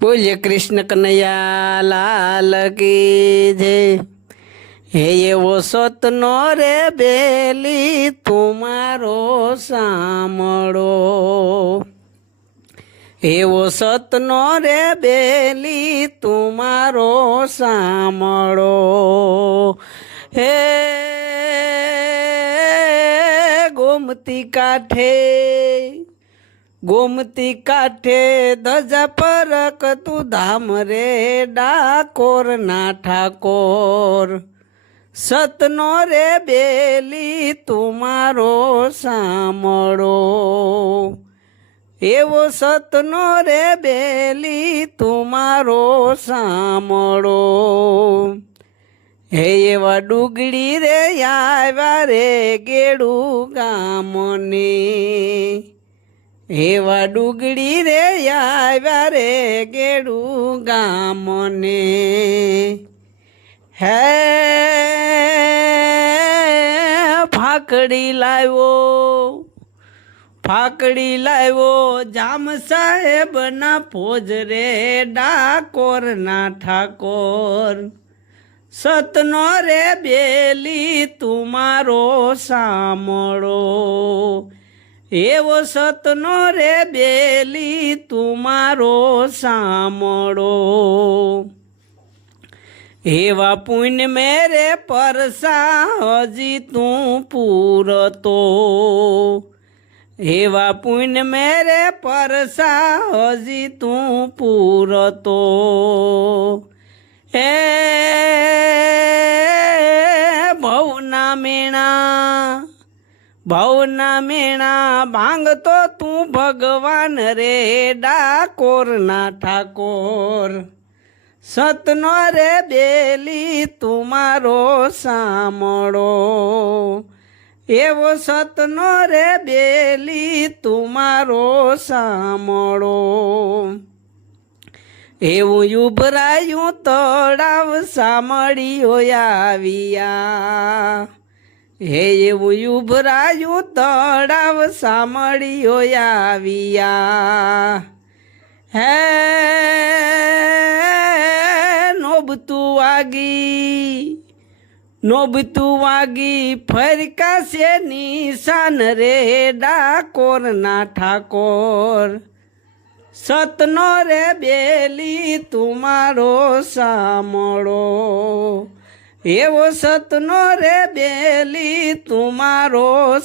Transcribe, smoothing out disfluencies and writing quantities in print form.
बोलिए कृष्ण कन्हैया लाल की जय। हे एवो सतनो रे बेली तुम्हारो सामड़ो, एवो सतनो रे बेली तुम्हारो सामड़ो। हे गोमती काठे गोमती काठे धजा परक तू धाम रे डाकोर ना ठाकोर। सतनो रे बेली तुम्हारो सामड़ो, एवो सतनो रे बेली तुम्हारो सामड़ो। हे एवा डुगड़ी रे आव्या रे गेड़ू गामने, एवा डुगड़ी रे आव्या रे गेड़ू गामने। हे फाकड़ी लाव्यो जाम साहेब ना फौज रे डाकोर ना ठाकोर। सतनो रे बेली तुम्हारो सामड़ो, एवो सतनो रे बेली तुम्हारो सामड़ो। एवा पुण्य मेरे परसा हजी तू पूरतो, एवा पुण्य मेरे परसा हजी तू पूरतो। ए भवना मेणा भांगतो तू भगवान रे डाकोर ना ठाकोर। सतनो रे बेली तुम्हारो सामड़ो, एवो सतनो रे बेली तुम्हारो सामड़ो। एवं युभरायु तड़ाव सामड़ियो आविया, हे एवं युभरायु तड़ाव सामड़ियो आविया। हे नोबतु वागी फरका से निशान रे डाकोर ना ठाकोर। सतनो रे बेली तुम्हारो सामड़ो, एवो सतनो रे बेली तुम्हारो